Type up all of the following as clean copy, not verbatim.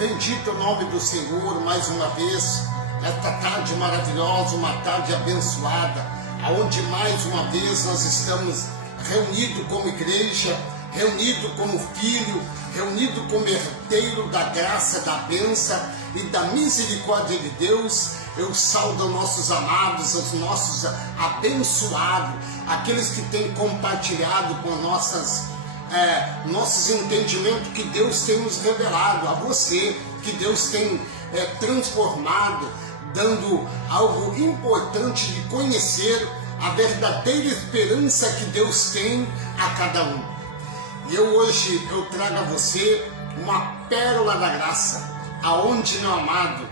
Bendito o nome do Senhor mais uma vez, esta tarde maravilhosa, uma tarde abençoada, aonde mais uma vez nós estamos reunidos como igreja, reunidos como filho, reunidos como herdeiro da graça, da bênção e da misericórdia de Deus. Eu saúdo aos nossos amados, aos nossos abençoados, aqueles que têm compartilhado com nossos entendimentos que Deus tem nos revelado, a você, que Deus tem transformado, dando algo importante de conhecer a verdadeira esperança que Deus tem a cada um. E hoje eu trago a você uma pérola da graça, aonde, meu amado,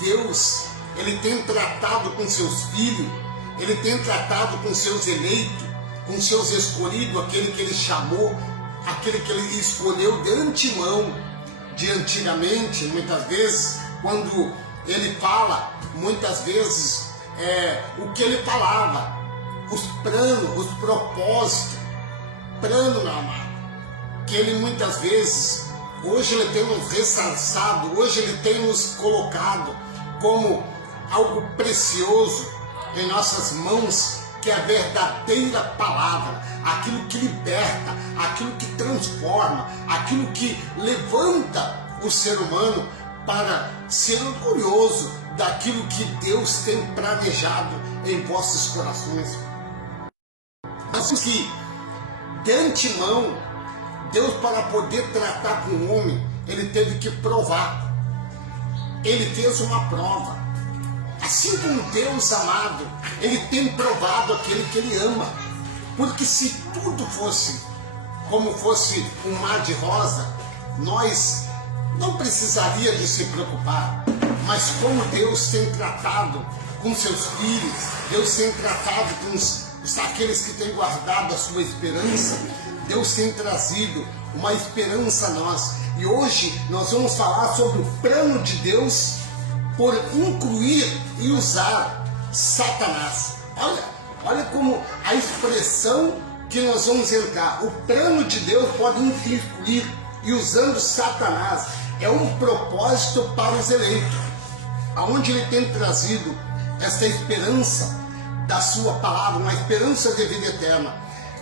Deus, Ele tem tratado com seus filhos, Ele tem tratado com seus eleitos, com seus escolhidos, aquele que Ele chamou, aquele que Ele escolheu de antemão, de antigamente, muitas vezes, quando Ele fala, muitas vezes, o que Ele falava, os planos, os propósitos, plano, meu amado, que Ele muitas vezes, hoje Ele tem nos ressarçado, hoje Ele tem nos colocado como algo precioso em nossas mãos, que é a verdadeira palavra, aquilo que liberta, aquilo que transforma, aquilo que levanta o ser humano para ser orgulhoso daquilo que Deus tem planejado em vossos corações. Mas que, de antemão, Deus, para poder tratar com o homem, Ele teve que provar. Ele fez uma prova. Assim como Deus, amado, Ele tem provado aquele que Ele ama. Porque se tudo fosse como fosse um mar de rosa, nós não precisaria de se preocupar. Mas como Deus tem tratado com seus filhos, Deus tem tratado com aqueles que têm guardado a sua esperança, Deus tem trazido uma esperança a nós. E hoje nós vamos falar sobre o plano de Deus por incluir e usar Satanás. Olha como a expressão que nós vamos entrar. O plano de Deus pode incluir e usando Satanás. É um propósito para os eleitos, aonde Ele tem trazido essa esperança da sua palavra, uma esperança de vida eterna.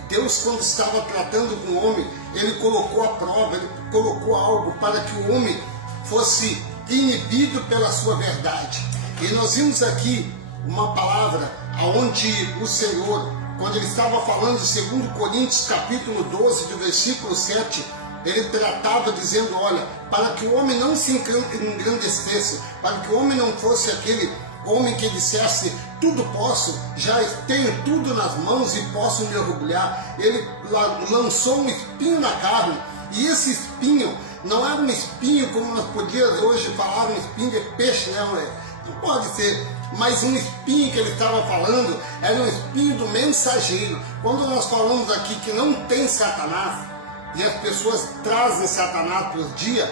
Deus, quando estava tratando com o homem, Ele colocou a prova, Ele colocou algo para que o homem fosse inibido pela sua verdade. E nós vimos aqui uma palavra onde o Senhor, quando Ele estava falando de 2 Coríntios capítulo 12, do versículo 7, Ele tratava dizendo, olha, para que o homem não se engrandecesse, para que o homem não fosse aquele homem que dissesse, tudo posso, já tenho tudo nas mãos e posso me orgulhar. Ele lançou um espinho na carne, e esse espinho não era um espinho como nós podíamos hoje falar, um espinho de peixe, não pode ser, mas um espinho que ele estava falando era um espinho do mensageiro. Quando nós falamos aqui que não tem Satanás, e as pessoas trazem Satanás para os dias,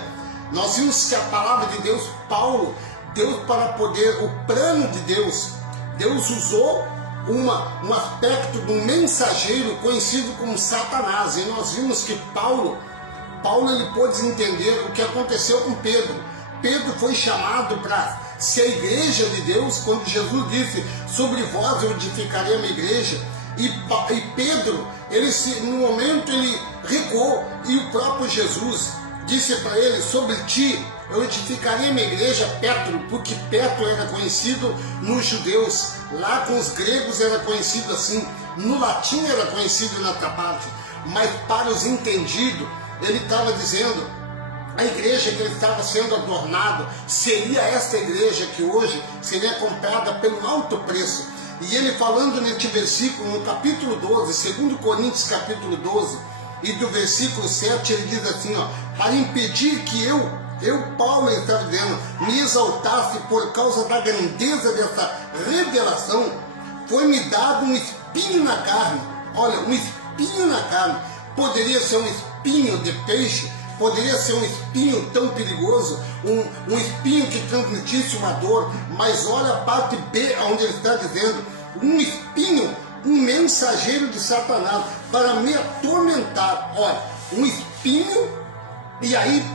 nós vimos que a palavra de Deus, Paulo, Deus para poder, o plano de Deus, Deus usou um aspecto de um mensageiro conhecido como Satanás. E nós vimos que Paulo ele pôde entender o que aconteceu com Pedro. Pedro foi chamado para ser a igreja de Deus, quando Jesus disse, sobre vós eu edificarei a minha igreja. E Pedro, no momento ele recuou, e o próprio Jesus disse para ele, sobre ti eu edificarei a minha igreja, Petro, porque Petro era conhecido nos judeus, lá com os gregos era conhecido assim, no latim era conhecido na outra parte, mas para os entendidos, ele estava dizendo, a igreja que ele estava sendo adornado, seria esta igreja que hoje seria comprada pelo alto preço. E ele falando neste versículo, no capítulo 12, 2 Coríntios capítulo 12, e do versículo 7, ele diz assim, para impedir que eu, Paulo, ele está dizendo, me exaltasse por causa da grandeza dessa revelação, foi-me dado um espinho na carne. Olha, um espinho na carne. Poderia ser um espinho de peixe, poderia ser um espinho tão perigoso, um espinho que transmitisse uma dor, mas olha a parte B, onde ele está dizendo, um espinho, um mensageiro de Satanás, para me atormentar. Olha, um espinho, e aí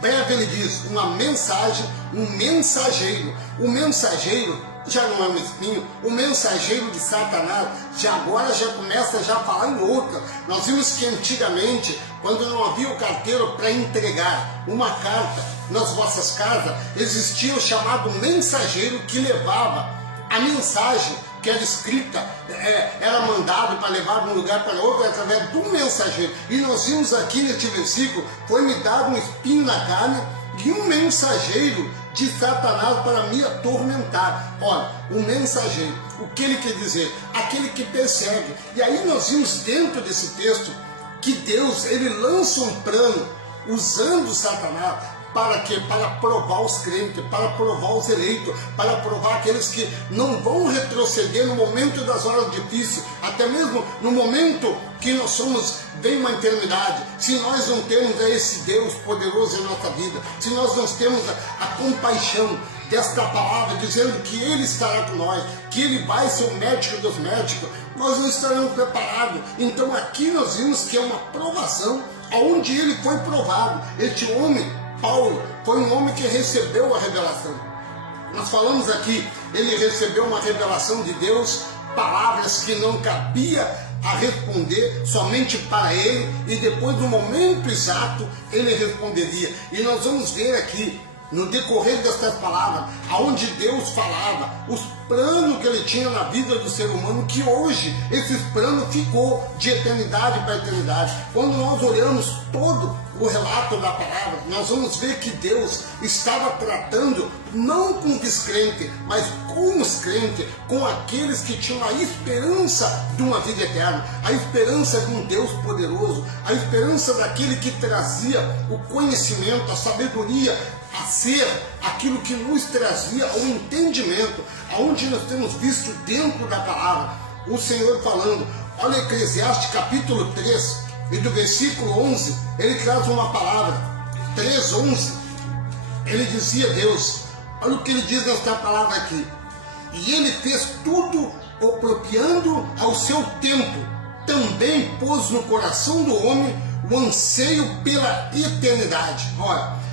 breve ele diz, uma mensagem, um mensageiro. O mensageiro já não é um espinho, o mensageiro de Satanás agora já começa a falar em outra. Nós vimos que antigamente, quando não havia o carteiro para entregar uma carta nas vossas casas, existia o chamado mensageiro que levava a mensagem que era escrita, era mandado para levar de um lugar para outro através do mensageiro. E nós vimos aqui neste versículo, foi-me dado um espinho na carne e um mensageiro de Satanás para me atormentar. Olha, o mensageiro, o que ele quer dizer? Aquele que persegue. E aí nós vimos dentro desse texto que Deus, ele lança um plano usando Satanás. Para quê? Para provar os crentes, para provar os eleitos, para provar aqueles que não vão retroceder no momento das horas difíceis, até mesmo no momento que vem uma enfermidade. Se nós não temos esse Deus poderoso em nossa vida, se nós não temos a compaixão desta palavra, dizendo que Ele estará com nós, que Ele vai ser o médico dos médicos, nós não estaremos preparados. Então aqui nós vimos que é uma provação, onde ele foi provado. Este homem, Paulo, foi um homem que recebeu a revelação. Nós falamos aqui, ele recebeu uma revelação de Deus, palavras que não cabia a responder somente para ele, e depois do momento exato ele responderia. E nós vamos ver aqui, no decorrer destas palavras, aonde Deus falava, os planos que ele tinha na vida do ser humano, que hoje esses planos ficou de eternidade para eternidade. Quando nós olhamos todo o relato da palavra, nós vamos ver que Deus estava tratando não com os descrentes, mas com os crentes, com aqueles que tinham a esperança de uma vida eterna, a esperança de um Deus poderoso, a esperança daquele que trazia o conhecimento, a sabedoria, a ser aquilo que nos trazia o entendimento, aonde nós temos visto dentro da palavra o Senhor falando. Olha Eclesiastes capítulo 3 e do versículo 11, ele traz uma palavra, 3:11, ele dizia Deus, olha o que ele diz nesta palavra aqui: e ele fez tudo apropriando ao seu tempo, também pôs no coração do homem o anseio pela eternidade. Olha,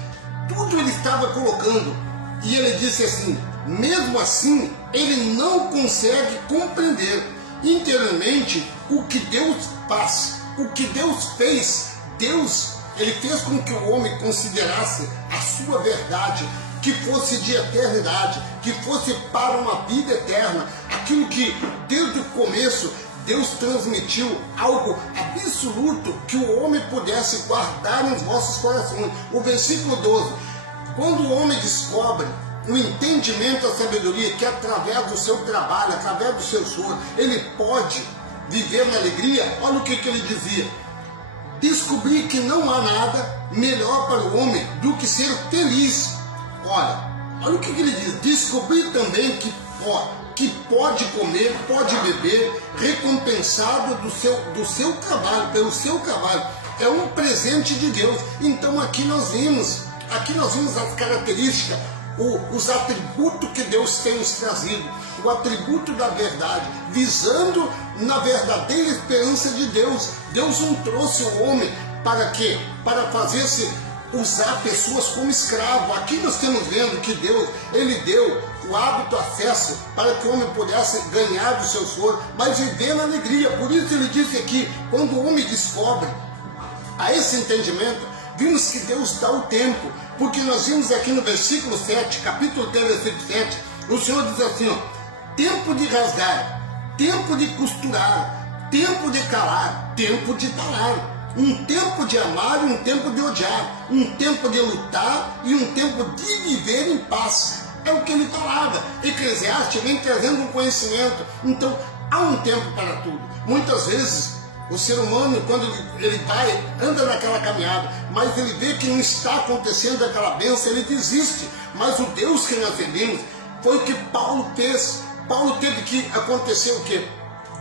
tudo ele estava colocando, e ele disse assim, mesmo assim ele não consegue compreender interiormente o que Deus faz, o que Deus fez. Deus, ele fez com que o homem considerasse a sua verdade, que fosse de eternidade, que fosse para uma vida eterna, aquilo que desde o começo Deus transmitiu, algo absoluto que o homem pudesse guardar nos vossos corações. O versículo 12, quando o homem descobre o entendimento, a sabedoria, que através do seu trabalho, através do seu suor, ele pode viver na alegria, olha o que ele dizia: descobrir que não há nada melhor para o homem do que ser feliz. Olha o que ele diz: descobrir também que pode comer, pode beber, recompensado do seu trabalho, pelo seu trabalho. É um presente de Deus. Então aqui nós vimos as características, os atributos que Deus tem nos trazido, o atributo da verdade, visando na verdadeira esperança de Deus. Deus não trouxe o homem para quê? Para fazer-se usar pessoas como escravo. Aqui nós estamos vendo que Deus, ele deu o hábito, acesso, para que o homem pudesse ganhar do seu suor, mas viver na alegria. Por isso ele disse aqui, quando o homem descobre a esse entendimento, vimos que Deus dá o tempo, porque nós vimos aqui no versículo 7, capítulo 3, versículo 7, o Senhor diz assim, tempo de rasgar, tempo de costurar, tempo de calar, tempo de talar, um tempo de amar e um tempo de odiar, um tempo de lutar e um tempo de viver em paz. É o que ele falava. Eclesiastes vem trazendo um conhecimento. Então há um tempo para tudo. Muitas vezes o ser humano, quando ele anda naquela caminhada, mas ele vê que não está acontecendo aquela bênção, ele desiste. Mas o Deus que nós servimos foi o que Paulo fez. Paulo teve que acontecer o quê?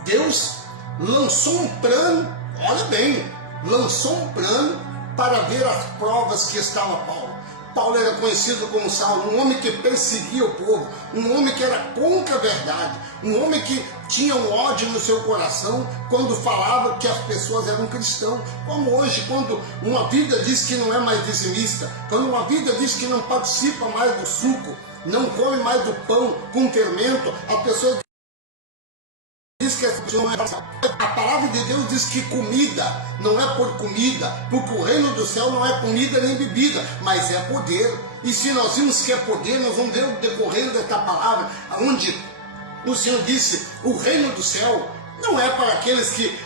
Deus lançou um plano, olha bem, lançou um plano para ver as provas que estava Paulo. Paulo era conhecido como Saulo, um homem que perseguia o povo, um homem que era contra a verdade, um homem que tinha um ódio no seu coração quando falava que as pessoas eram cristãos. Como hoje, quando uma vida diz que não é mais dizimista, quando uma vida diz que não participa mais do suco, não come mais do pão com fermento, a pessoa diz que a palavra de Deus diz que comida não é por comida, porque o reino do céu não é comida nem bebida, mas é poder. E se nós vimos que é poder, nós vamos ver o decorrer desta palavra, onde o Senhor disse: o reino do céu não é para aqueles que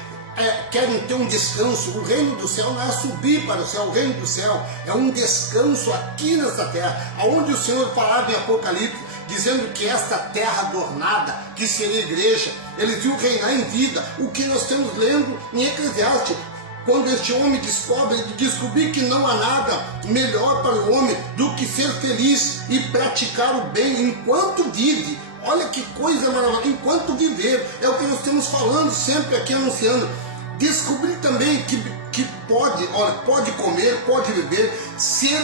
querem ter um descanso. O reino do céu não é subir para o céu, o reino do céu é um descanso aqui nessa terra, onde o Senhor falava em Apocalipse, dizendo que esta terra adornada, que seria a igreja, ele viu reinar em vida. O que nós estamos lendo em Eclesiastes, quando este homem descobrir que não há nada melhor para o homem do que ser feliz e praticar o bem enquanto vive. Olha que coisa maravilhosa, enquanto viver, é o que nós estamos falando sempre aqui, anunciando. Descobrir também que pode comer, pode beber, ser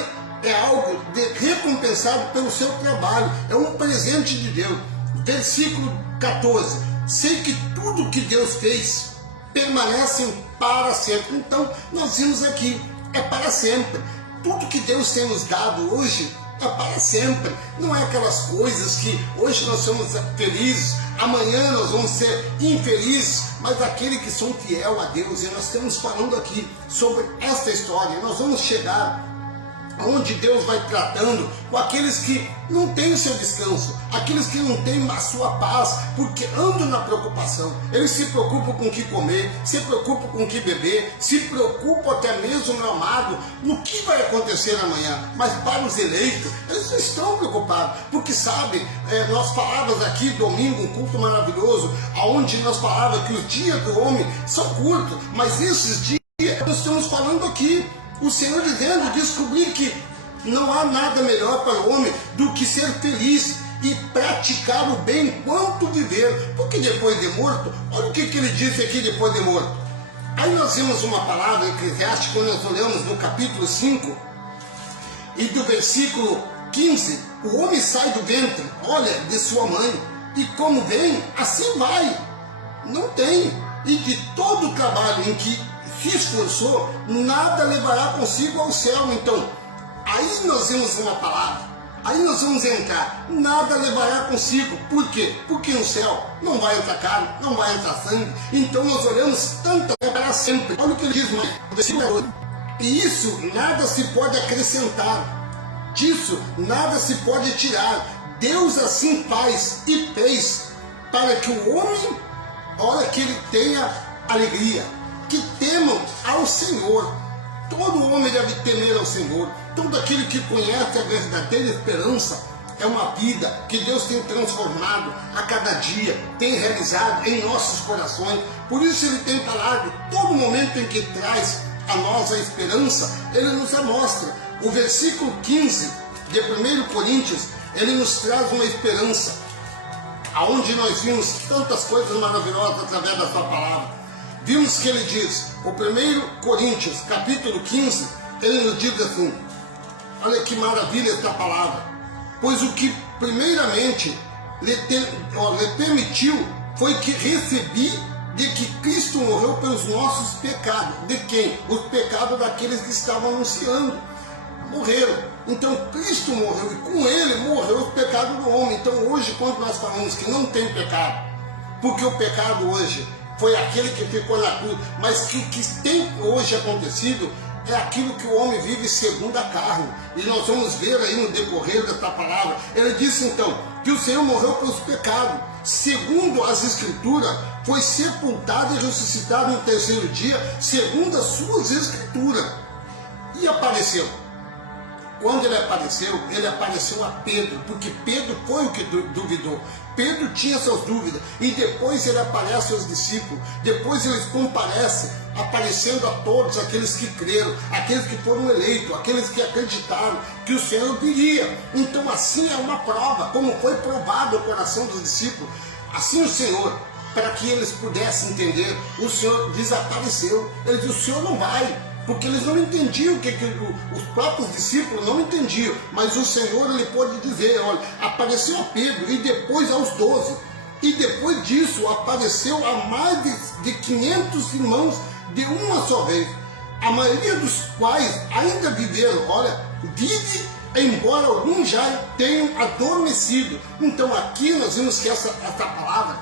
algo recompensado pelo seu trabalho, é um presente de Deus. Versículo 14: sei que tudo que Deus fez permanece para sempre. Então nós vimos aqui, é para sempre. Tudo que Deus tem nos dado hoje é para sempre. Não é aquelas coisas que hoje nós somos felizes, amanhã nós vamos ser infelizes, mas aqueles que são fiel a Deus. E nós estamos falando aqui sobre essa história. Nós vamos chegar onde Deus vai tratando com aqueles que não têm o seu descanso, aqueles que não têm a sua paz, porque andam na preocupação. Eles se preocupam com o que comer, se preocupam com o que beber, se preocupam até mesmo, meu amado, no que vai acontecer amanhã. Mas para os eleitos, eles não estão preocupados, porque sabe, nós falávamos aqui domingo, um culto maravilhoso, onde nós falávamos que os dias do homem são curtos, mas esses dias nós estamos falando aqui. O Senhor dizendo, descobrir que não há nada melhor para o homem do que ser feliz e praticar o bem enquanto viver. Porque depois de morto, olha o que ele disse aqui depois de morto. Aí nós vimos uma palavra em Eclesiastes, quando nós olhamos no capítulo 5, e do versículo 15, o homem sai do ventre, olha, de sua mãe, e como vem, assim vai. Não tem. E de todo o trabalho em que se esforçou, nada levará consigo ao céu. Então, aí nós vemos uma palavra, aí nós vamos entrar, nada levará consigo. Por quê? Porque no céu não vai entrar carne, não vai entrar sangue. Então nós olhamos tanto para sempre. Olha o que ele diz mais, versículo 8. E isso nada se pode acrescentar, disso nada se pode tirar. Deus assim faz e fez para que o homem, olha, que ele tenha alegria, que temam ao Senhor. Todo homem deve temer ao Senhor. Todo aquele que conhece a verdadeira esperança é uma vida que Deus tem transformado a cada dia, tem realizado em nossos corações. Por isso ele tem falado, todo momento em que traz a nós a esperança, ele nos a mostra. O versículo 15 de 1 Coríntios, ele nos traz uma esperança, aonde nós vimos tantas coisas maravilhosas através da sua palavra. Vimos que ele diz, o 1 Coríntios, capítulo 15, ele nos diz assim, olha que maravilha esta palavra, pois o que primeiramente lhe permitiu foi que recebi de que Cristo morreu pelos nossos pecados. De quem? Os pecados daqueles que estavam anunciando. Morreram. Então Cristo morreu e com ele morreu os pecados do homem. Então hoje, quando nós falamos que não tem pecado, porque o pecado hoje foi aquele que ficou na cruz, mas que tem hoje acontecido é aquilo que o homem vive segundo a carne. E nós vamos ver aí no decorrer desta palavra. Ele disse então que o Senhor morreu pelos pecados, segundo as Escrituras, foi sepultado e ressuscitado no terceiro dia, segundo as suas Escrituras, e apareceu. Quando ele apareceu a Pedro, porque Pedro foi o que duvidou. Pedro tinha suas dúvidas, e depois ele aparece aos discípulos, depois eles comparecem, aparecendo a todos aqueles que creram, aqueles que foram eleitos, aqueles que acreditaram que o Senhor viria. Então assim é uma prova, como foi provado o coração dos discípulos, assim o Senhor, para que eles pudessem entender, o Senhor desapareceu. Ele disse, o Senhor não vai, porque eles não entendiam os próprios discípulos não entendiam, mas o Senhor ele pode dizer, olha, apareceu a Pedro e depois aos 12, e depois disso apareceu a mais de 500 irmãos de uma só vez, a maioria dos quais ainda viveram, olha, vive embora alguns já tenham adormecido. Então aqui nós vimos que essa palavra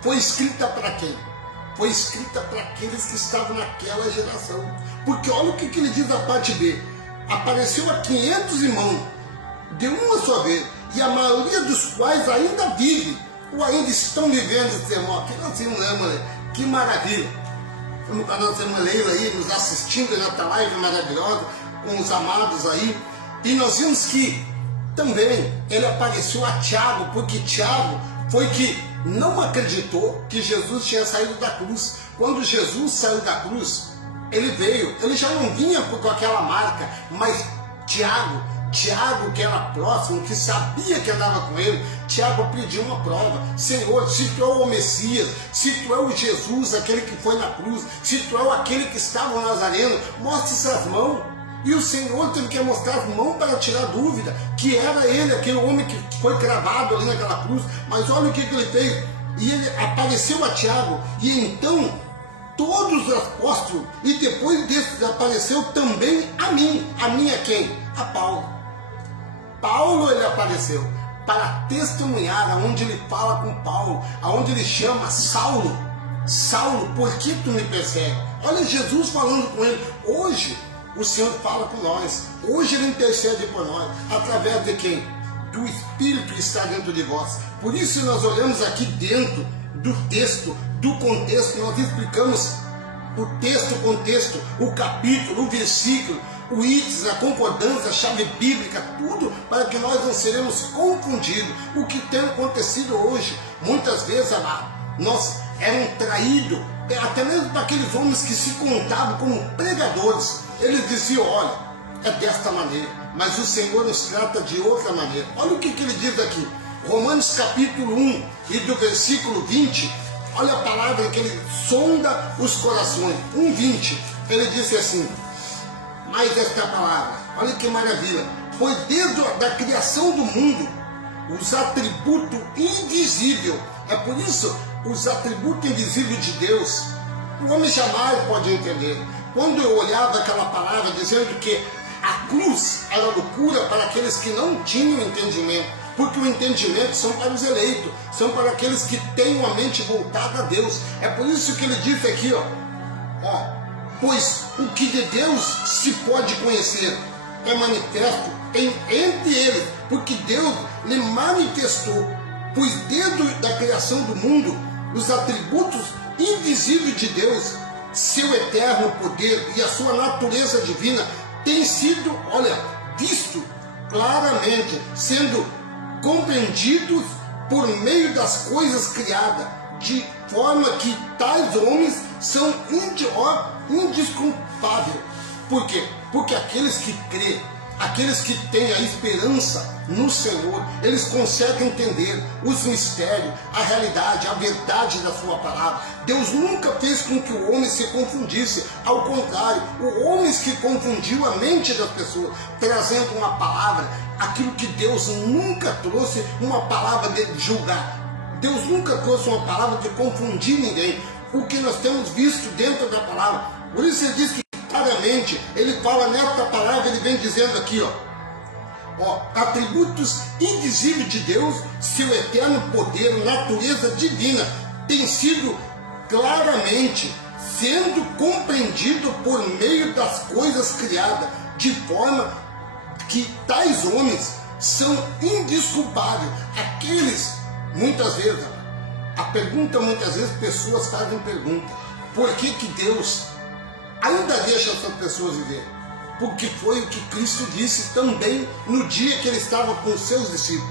foi escrita para quem? Foi escrita para aqueles que estavam naquela geração. Porque olha o que ele diz na parte B. Apareceu a 500 irmãos de uma só vez, e a maioria dos quais ainda vive, ou ainda estão vivendo esse irmão. Que nós temos, né, mulher? Que maravilha! Como a nossa irmã Leila aí, nos assistindo nessa live maravilhosa, com os amados aí. E nós vimos que também ele apareceu a Tiago, porque Tiago foi que não acreditou que Jesus tinha saído da cruz. Quando Jesus saiu da cruz, ele veio, ele já não vinha com aquela marca, mas Tiago que era próximo, que sabia que andava com ele, Tiago pediu uma prova. Senhor, se tu é o Messias, se tu é o Jesus, aquele que foi na cruz, se tu é aquele que estava no Nazareno, mostre essas mãos. E o Senhor teve que mostrar as mãos para tirar dúvida que era ele, aquele homem que foi cravado ali naquela cruz. Mas olha o que ele fez. E ele apareceu a Tiago. E então todos os apóstolos, e depois desses apareceu também a mim. A mim a quem? A Paulo. Paulo ele apareceu para testemunhar, aonde ele fala com Paulo, aonde ele chama Saulo. Saulo, por que tu me persegue? Olha Jesus falando com ele. Hoje o Senhor fala com nós. Hoje ele intercede por nós. Através de quem? Do Espírito que está dentro de vós. Por isso nós olhamos aqui dentro do texto, do contexto, nós explicamos o texto, o contexto, o capítulo, o versículo, o ites, a concordância, a chave bíblica, tudo para que nós não seremos confundidos. O que tem acontecido hoje, muitas vezes, nós éramos traídos, até mesmo para aqueles homens que se contavam como pregadores. Eles diziam, olha, é desta maneira, mas o Senhor nos trata de outra maneira. Olha o que ele diz aqui, Romanos capítulo 1 e do versículo 20, olha a palavra que ele sonda os corações, 1:20, ele disse assim, mas esta palavra, olha que maravilha, pois desde a criação do mundo, os atributos invisíveis, é por isso, os atributos invisíveis de Deus, o homem jamais pode entender. Quando eu olhava aquela palavra dizendo que a cruz era loucura para aqueles que não tinham entendimento, porque o entendimento são para os eleitos, são para aqueles que têm a mente voltada a Deus. É por isso que ele disse aqui, pois o que de Deus se pode conhecer é manifesto entre eles, porque Deus lhe manifestou, pois desde a criação do mundo, os atributos invisíveis de Deus, seu eterno poder e a sua natureza divina têm sido, olha, visto claramente, sendo compreendidos por meio das coisas criadas, de forma que tais homens são indesculpáveis. Por quê? Porque aqueles que crêem, aqueles que têm a esperança no Senhor, eles conseguem entender os mistérios, a realidade, a verdade da sua palavra. Deus nunca fez com que o homem se confundisse, ao contrário, o homem que confundiu a mente das pessoas, trazendo uma palavra, aquilo que Deus nunca trouxe, uma palavra de julgar. Deus nunca trouxe uma palavra de confundir ninguém, o que nós temos visto dentro da palavra. Por isso ele diz que claramente, ele fala nesta palavra, ele vem dizendo aqui, atributos invisíveis de Deus, seu eterno poder, natureza divina, tem sido claramente sendo compreendido por meio das coisas criadas, de forma que tais homens são indesculpáveis. Aqueles, muitas vezes, muitas vezes pessoas fazem pergunta, por que Deus ainda deixa essas pessoas viver? Porque foi o que Cristo disse também no dia que ele estava com os seus discípulos.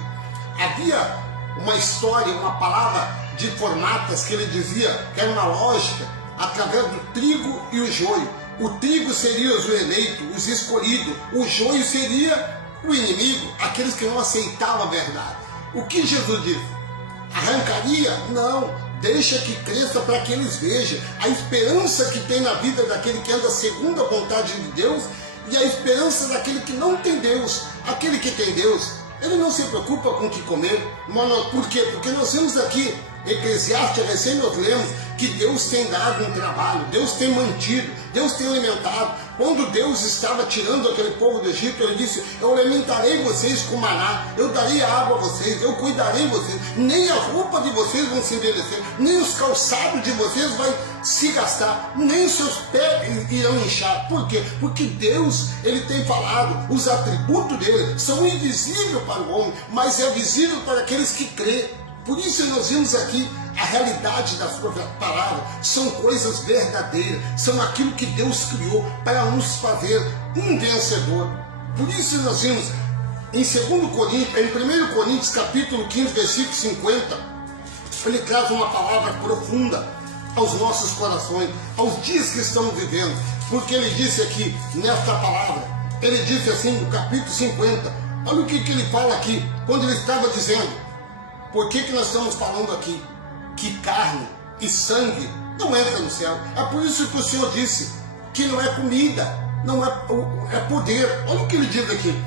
Havia uma história, uma palavra de formatas que ele dizia que era uma lógica através do trigo e o joio. O trigo seria os eleitos, os escolhidos, o joio seria o inimigo, aqueles que não aceitavam a verdade. O que Jesus disse? Arrancaria? Não. Deixa que cresça para que eles vejam a esperança que tem na vida daquele que anda segundo a vontade de Deus e a esperança daquele que não tem Deus. Aquele que tem Deus, ele não se preocupa com o que comer. Por quê? Porque nós vemos aqui, Eclesiastes, recém nós lemos que Deus tem dado um trabalho, Deus tem mantido, Deus tem alimentado. Quando Deus estava tirando aquele povo do Egito, ele disse: eu alimentarei vocês com maná, eu darei água a vocês, eu cuidarei de vocês, nem a roupa de vocês vão se envelhecer, nem os calçados de vocês vai se gastar, nem seus pés irão inchar. Por quê? Porque Deus, ele tem falado, os atributos dele são invisíveis para o homem, mas é visível para aqueles que crêem. Por isso nós vimos aqui a realidade da sua palavra, são coisas verdadeiras, são aquilo que Deus criou para nos fazer um vencedor. Por isso nós vimos em 1 Coríntios capítulo 15, versículo 50, ele traz uma palavra profunda aos nossos corações, aos dias que estamos vivendo, porque ele disse aqui, nesta palavra, ele disse assim no capítulo 50, olha o que ele fala aqui, quando ele estava dizendo, por que nós estamos falando aqui? Que carne e sangue não entra no céu. É por isso que o Senhor disse que não é comida, não é poder. Olha o que ele diz aqui.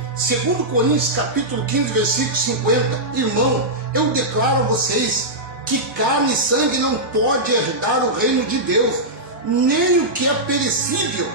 2 Coríntios capítulo 15, versículo 50. Irmão, eu declaro a vocês que carne e sangue não pode herdar o reino de Deus, nem o que é perecível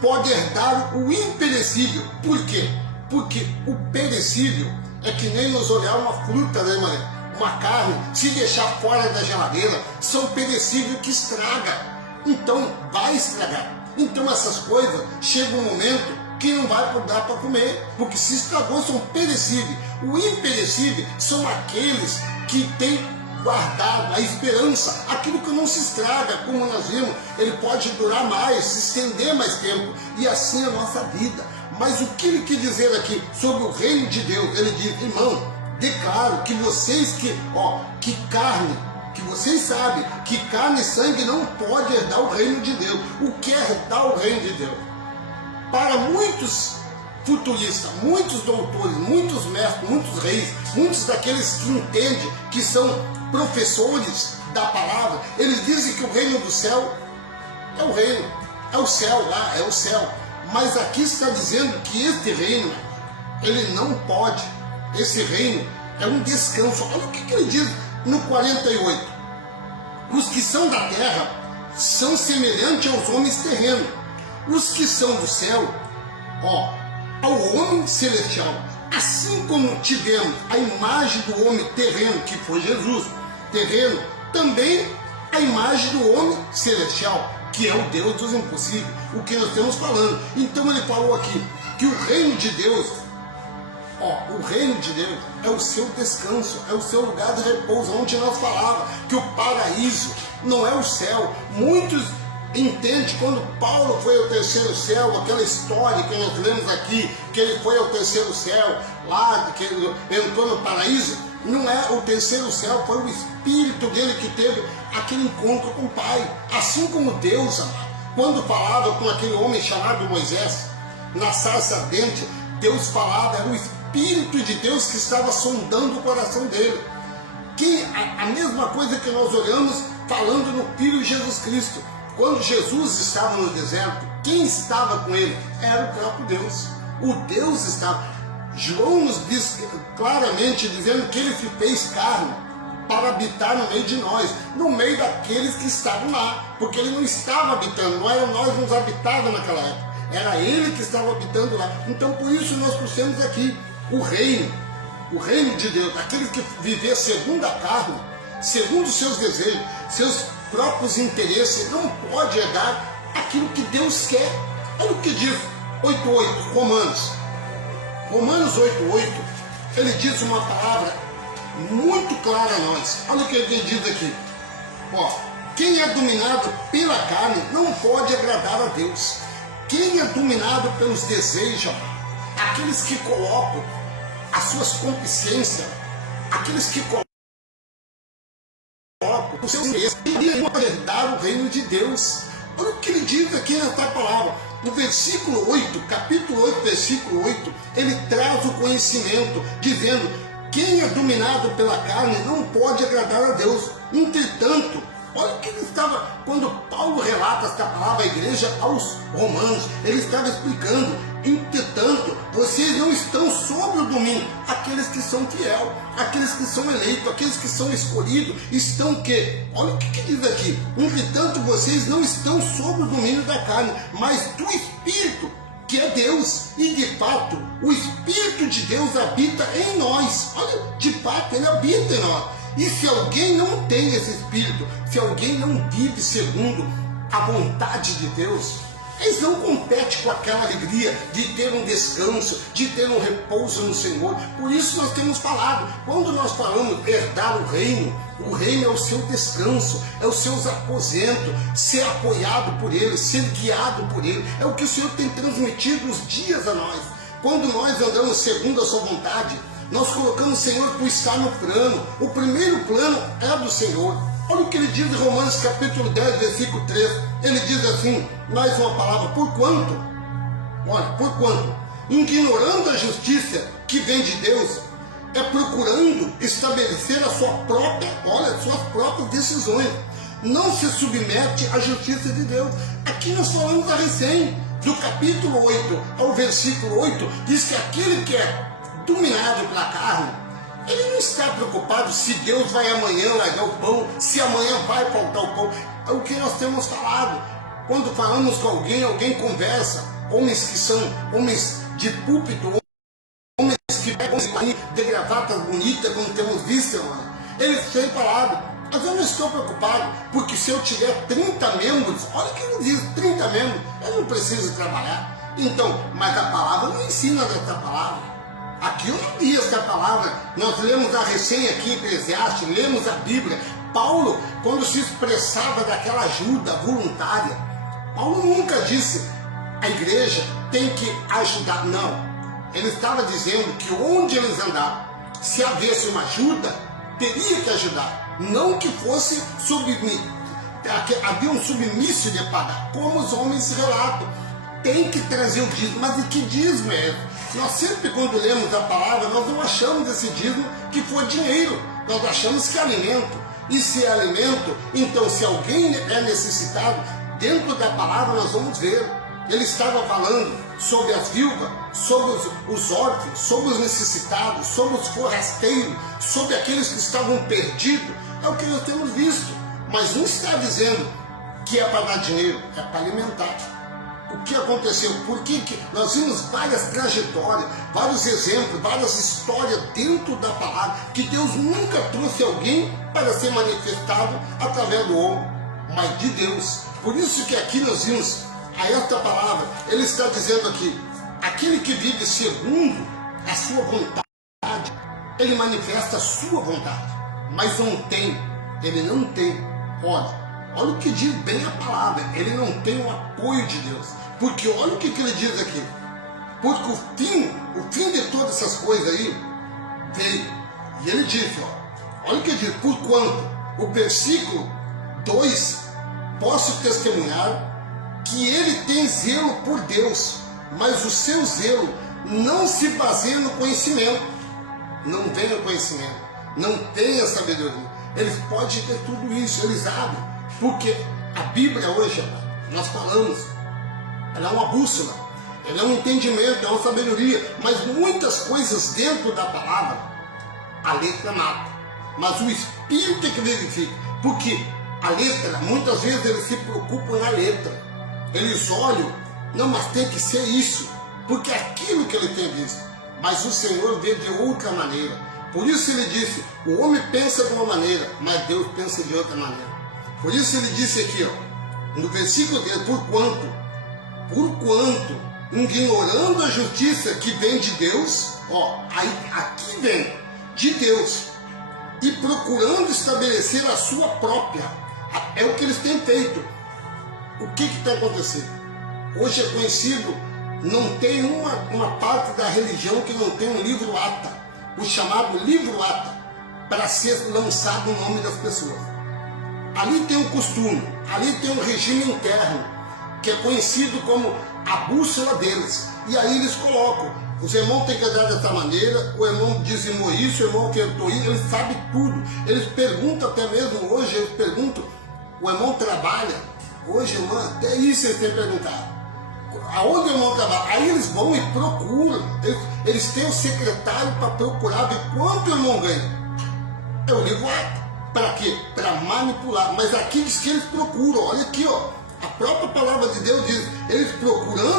pode herdar o imperecível. Por quê? Porque o perecível é que nem nós olhar uma fruta, né, Maria? Uma carne, se deixar fora da geladeira, são perecíveis que estraga. Então, vai estragar. Então, essas coisas, chega um momento que não vai dar para comer, porque se estragou, são perecíveis. O imperecível são aqueles que têm guardado a esperança, aquilo que não se estraga, como nós vimos, ele pode durar mais, se estender mais tempo, e assim é a nossa vida. Mas o que ele quer dizer aqui sobre o reino de Deus? Ele diz, irmão, declaro que vocês que carne, que vocês sabem que carne e sangue não pode herdar o reino de Deus. O que é herdar o reino de Deus? Para muitos futuristas, muitos doutores, muitos mestres, muitos reis, muitos daqueles que entendem, que são professores da palavra, eles dizem que o reino do céu é o reino, é o céu lá, é o céu. Mas aqui está dizendo que este reino, ele não pode. Esse reino é um descanso. Olha o que ele diz no 48. Os que são da terra são semelhantes aos homens terrenos. Os que são do céu, ao homem celestial. Assim como tivemos a imagem do homem terreno, que foi Jesus, terreno, também a imagem do homem celestial, que é o Deus dos impossíveis, o que nós estamos falando. Então ele falou aqui que o reino de Deus, o reino de Deus é o seu descanso, é o seu lugar de repouso, onde nós falávamos que o paraíso não é o céu. Muitos entendem quando Paulo foi ao terceiro céu, aquela história que nós lemos aqui, que ele foi ao terceiro céu, lá, que ele entrou no paraíso. Não é o terceiro céu, foi o Espírito dele que teve aquele encontro com o Pai. Assim como Deus, quando falava com aquele homem chamado Moisés, na sarça ardente, Deus falava, era o Espírito de Deus que estava sondando o coração dele. Que a mesma coisa que nós olhamos falando no Filho Jesus Cristo. Quando Jesus estava no deserto, quem estava com ele? Era o próprio Deus. O Deus estava. João nos diz claramente, dizendo que ele se fez carne para habitar no meio de nós, no meio daqueles que estavam lá, porque ele não estava habitando, não era nós que nos habitávamos naquela época, era ele que estava habitando lá. Então por isso nós trouxemos aqui o reino de Deus, aqueles que viver segundo a carne, segundo os seus desejos, seus próprios interesses, não pode herdar aquilo que Deus quer. Olha o que diz 8:8, Romanos 8:8, ele diz uma palavra muito clara a nós. Olha o que ele diz aqui. Quem é dominado pela carne não pode agradar a Deus. Quem é dominado pelos desejos, aqueles que colocam as suas concupiscências, aqueles que colocam os seus interesses, não pode herdar o reino de Deus. Olha o que ele diz aqui nessa palavra. No versículo 8, capítulo 8, versículo 8, ele traz o conhecimento, dizendo quem é dominado pela carne não pode agradar a Deus. Entretanto, olha o que ele estava, quando Paulo relata esta palavra à igreja aos romanos, ele estava explicando: entretanto, vocês não estão sob o domínio. Aqueles que são fiel, aqueles que são eleitos, aqueles que são escolhidos, estão o quê? Olha o que diz aqui: entretanto, vocês não estão sob o domínio da carne, mas do Espírito, que é Deus. E de fato, o Espírito de Deus habita em nós. Olha, de fato, ele habita em nós. E se alguém não tem esse Espírito, se alguém não vive segundo a vontade de Deus, eles não competem com aquela alegria de ter um descanso, de ter um repouso no Senhor. Por isso nós temos falado, quando nós falamos herdar o reino é o seu descanso, é os seus aposentos, ser apoiado por Ele, ser guiado por Ele. É o que o Senhor tem transmitido os dias a nós. Quando nós andamos segundo a sua vontade, nós colocamos o Senhor por estar no plano. O primeiro plano é do Senhor. Olha o que ele diz em Romanos capítulo 10, versículo 3. Ele diz assim, mais uma palavra: porquanto, ignorando a justiça que vem de Deus, é procurando estabelecer a sua própria, suas próprias decisões. Não se submete à justiça de Deus. Aqui nós falamos a recém, do capítulo 8 ao versículo 8, diz que aquele que é dominado pela carne, ele não está preocupado se Deus vai amanhã largar o pão, se amanhã vai faltar o pão. É o que nós temos falado. Quando falamos com alguém conversa, homens que são homens de púlpito, homens que pegam de gravatas bonitas, como temos visto, irmão, eles têm falado: mas eu não estou preocupado, porque se eu tiver 30 membros, olha o que ele diz, 30 membros, eu não preciso trabalhar. Então, mas a palavra não ensina dessa palavra. Aqui eu não li essa palavra, nós lemos a recém aqui em Eclesiastes, lemos a Bíblia. Paulo, quando se expressava daquela ajuda voluntária, Paulo nunca disse a igreja tem que ajudar, não. Ele estava dizendo que onde eles andavam, se havesse uma ajuda, teria que ajudar, não que fosse havia um submício de pagar, como os homens relatam. Tem que trazer o dízimo, mas e que dízimo é esse? Nós sempre, quando lemos a palavra, nós não achamos esse dízimo que for dinheiro, nós achamos que é alimento. E se é alimento, então se alguém é necessitado, dentro da palavra nós vamos ver. Ele estava falando sobre as viúvas, sobre os órfãos, sobre os necessitados, sobre os forrasteiros, sobre aqueles que estavam perdidos. É o que nós temos visto. Mas não está dizendo que é para dar dinheiro, é para alimentar. O que aconteceu? Por que nós vimos várias trajetórias, vários exemplos, várias histórias dentro da palavra, que Deus nunca trouxe alguém para ser manifestado através do homem, mas de Deus. Por isso que aqui nós vimos a esta palavra, ele está dizendo aqui: aquele que vive segundo a sua vontade, ele manifesta a sua vontade, mas ele não tem, olha o que diz bem a palavra, ele não tem o apoio de Deus. Porque olha o que ele diz aqui: porque o fim de todas essas coisas aí veio. E ele disse, olha o que ele diz: porquanto, o versículo 2, posso testemunhar que ele tem zelo por Deus, mas o seu zelo não se baseia no conhecimento. Não vem no conhecimento, não tem a sabedoria. Eles podem ter tudo isso, eles abrem, porque a Bíblia hoje, nós falamos, ela é uma bússola, ela é um entendimento, é uma sabedoria, mas muitas coisas dentro da palavra, a letra mata, mas o Espírito é que verifica, porque a letra, muitas vezes eles se preocupam na letra, eles olham, não, mas tem que ser isso, porque é aquilo que ele tem visto, mas o Senhor vê de outra maneira. Por isso ele disse: o homem pensa de uma maneira, mas Deus pensa de outra maneira. Por isso ele disse aqui, no versículo 10, porquanto, ignorando a justiça que vem de Deus, aqui vem, de Deus, e procurando estabelecer a sua própria, é o que eles têm feito. O que está acontecendo? Hoje é conhecido, não tem uma parte da religião que não tem um livro ata, o chamado livro ata, para ser lançado o nome das pessoas. Ali tem um costume, ali tem um regime interno, que é conhecido como a bússola deles. E aí eles colocam os irmãos têm que andar dessa maneira, o irmão dizimou isso, o irmão ofertou isso, ele sabe tudo. Eles perguntam até mesmo hoje, eles perguntam, o irmão trabalha, hoje, irmã, até isso eles têm que perguntar. Aonde o irmão trabalha? Aí eles vão e procuram, eles têm o secretário para procurar ver quanto o irmão ganha. Eu ligo para quê? Para manipular, mas aqui diz que eles procuram, olha aqui, ó, a própria palavra de Deus diz, eles procurando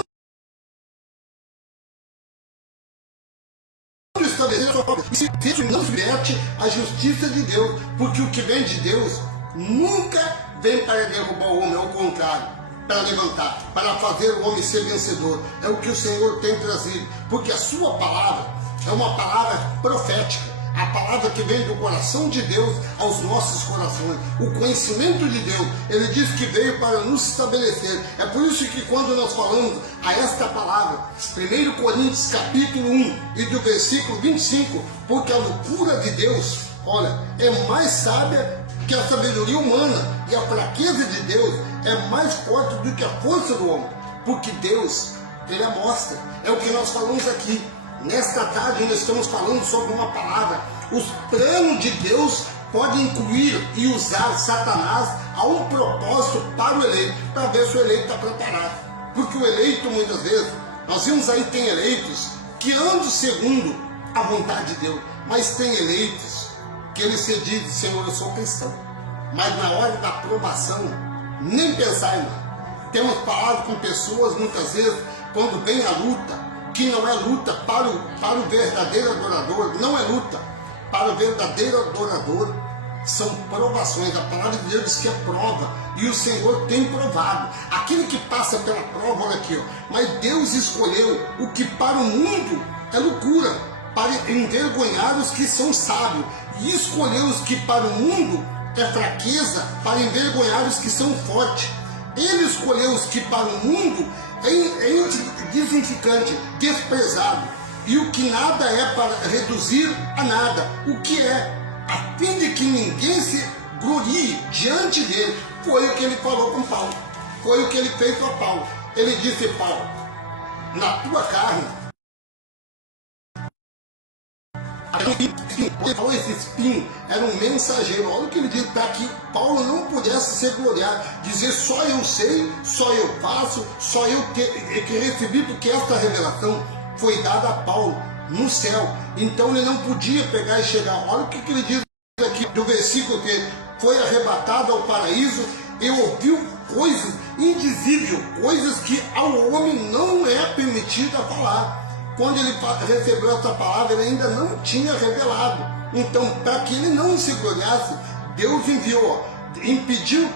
estabelecer a sua própria. E se isso não submete à justiça de Deus, porque o que vem de Deus nunca vem para derrubar o homem, ao contrário, para levantar, para fazer o homem ser vencedor. É o que o Senhor tem trazido, porque a sua palavra é uma palavra profética. A palavra que vem do coração de Deus aos nossos corações. O conhecimento de Deus, ele diz que veio para nos estabelecer. É por isso que quando nós falamos a esta palavra, 1 Coríntios capítulo 1 e do versículo 25, porque a loucura de Deus, olha, é mais sábia que a sabedoria humana, e a fraqueza de Deus é mais forte do que a força do homem. Porque Deus, ele mostra. É o que nós falamos aqui. Nesta tarde nós estamos falando sobre uma palavra. Os planos de Deus podem incluir e usar Satanás a um propósito para o eleito, para ver se o eleito está preparado. Porque o eleito, muitas vezes, nós vimos aí, tem eleitos que andam segundo a vontade de Deus, mas tem eleitos que eles se dizem, Senhor, eu sou cristão, mas na hora da aprovação, nem pensar, irmão. Temos falado com pessoas, muitas vezes, quando vem a luta, que não é luta para o verdadeiro adorador, não é luta para o verdadeiro adorador, são provações. A palavra de Deus diz que é prova, e o Senhor tem provado. Aquele que passa pela prova, olha aqui, ó, mas Deus escolheu o que para o mundo é loucura, para envergonhar os que são sábios, e escolheu os que para o mundo é fraqueza, para envergonhar os que são fortes. Ele escolheu os que para o mundo é insignificante, desprezado, e o que nada é para reduzir a nada, o que é, a fim de que ninguém se glorie diante dele. Foi o que ele falou com Paulo, foi o que ele fez com Paulo. Ele disse, Paulo, na tua carne, ele falou, esse espinho era um mensageiro. Olha o que ele diz, para que Paulo não pudesse se gloriar, dizer só eu sei, só eu faço, só eu que recebi, porque esta revelação foi dada a Paulo no céu. Então ele não podia pegar e chegar. Olha o que ele diz aqui do versículo, que foi arrebatado ao paraíso e ouviu coisas indizíveis, coisas que ao homem não é permitido falar. Quando ele recebeu essa palavra, ele ainda não tinha revelado. Então, para que ele não se gloriasse, Deus enviou, impediu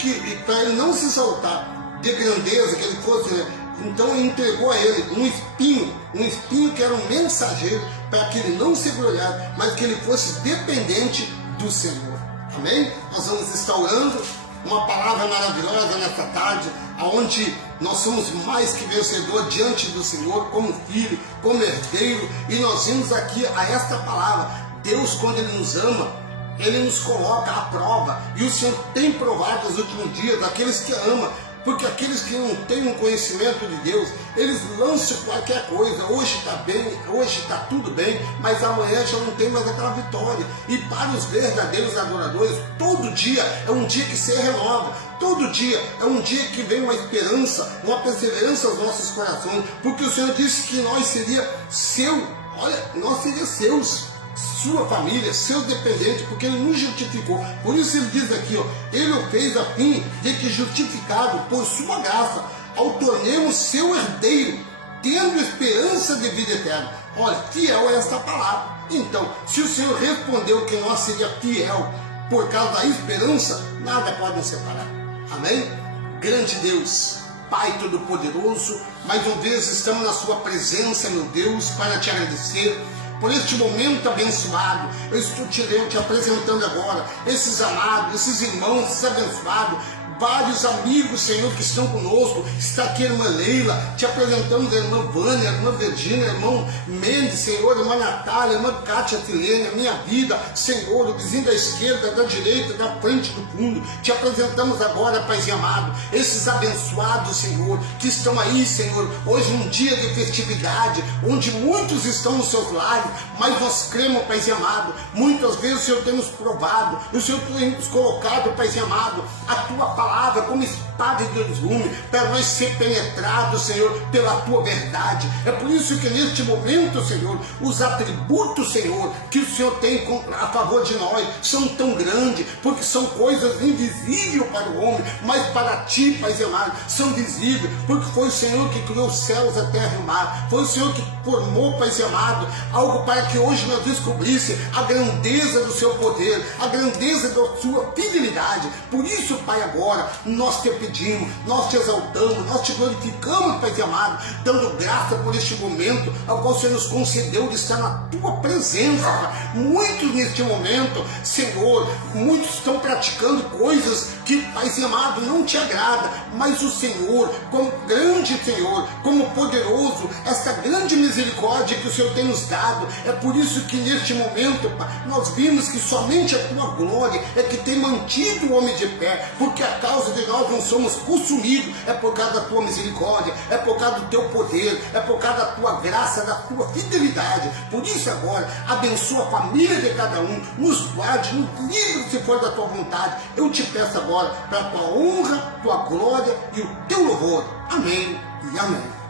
para ele não se soltar de grandeza, que ele fosse. Então, entregou a ele um espinho que era um mensageiro, para que ele não se gloriasse, mas que ele fosse dependente do Senhor. Amém? Nós vamos estar orando uma palavra maravilhosa nesta tarde, onde nós somos mais que vencedor diante do Senhor, como filho, como herdeiro, e nós vimos aqui a esta palavra. Deus, quando Ele nos ama, Ele nos coloca à prova, e o Senhor tem provado nos últimos dias aqueles que amam, porque aqueles que não têm um conhecimento de Deus, eles lançam qualquer coisa. Hoje está bem, hoje está tudo bem, mas amanhã já não tem mais aquela vitória. E para os verdadeiros adoradores, todo dia é um dia que se renova, todo dia é um dia que vem uma esperança, uma perseverança aos nossos corações, porque o Senhor disse que nós seria seu, olha, nós seria seus, sua família, seus dependentes, porque Ele nos justificou. Por isso Ele diz aqui, ó, Ele o fez a fim de que, justificado por sua graça, ao tornemos seu herdeiro, tendo esperança de vida eterna. Olha, fiel é esta palavra. Então, se o Senhor respondeu que nós seria fiel por causa da esperança, nada pode nos separar. Amém? Grande Deus, Pai Todo-Poderoso, mais uma vez estamos na sua presença, meu Deus, para te agradecer por este momento abençoado. Eu estou te apresentando agora esses amados, esses irmãos, esses abençoados. vários amigos, Senhor, que estão conosco. Está aqui a irmã Leila, te apresentamos a irmã Vânia, a irmã Virgínia, a irmã Mendes, Senhor, a irmã Natália, a irmã Cátia Tilene, a minha vida, Senhor, o vizinho da esquerda, da direita, da frente, do fundo. Te apresentamos agora, Paizinho amado, esses abençoados, Senhor, que estão aí, Senhor, hoje um dia de festividade, onde muitos estão nos seus lares, mas nós cremos, Paizinho amado, muitas vezes o Senhor tem nos provado, o Senhor tem nos colocado, Paizinho amado, a tua palavra como espada de dois gumes, para nós ser penetrados, Senhor, pela tua verdade. É por isso que neste momento, Senhor, os atributos, Senhor, que o Senhor tem a favor de nós são tão grandes, porque são coisas invisíveis para o homem, mas para ti, Paizinho amado, são visíveis, porque foi o Senhor que criou os céus, a terra e o mar, foi o Senhor que formou, Paizinho amado, algo para que hoje nós descobrisse a grandeza do seu poder, a grandeza da sua fidelidade. Por isso, Pai, agora nós te pedimos, nós te exaltamos, nós te glorificamos, Pai amado, dando graça por este momento ao qual o Senhor nos concedeu de estar na tua presença, Pai. Muitos neste momento, Senhor, muitos estão praticando coisas que, Pai amado, não te agrada, mas o Senhor, como grande Senhor, como poderoso, esta grande misericórdia que o Senhor tem nos dado, é por isso que neste momento, Pai, nós vimos que somente a tua glória é que tem mantido o homem de pé, porque a causa de nós não somos consumidos, é por causa da tua misericórdia, é por causa do teu poder, é por causa da tua graça, da tua fidelidade. Por isso agora, abençoa a família de cada um, nos guarde, nos livre se for da tua vontade. Eu te peço agora, para a tua honra, tua glória e o teu louvor. Amém e amém.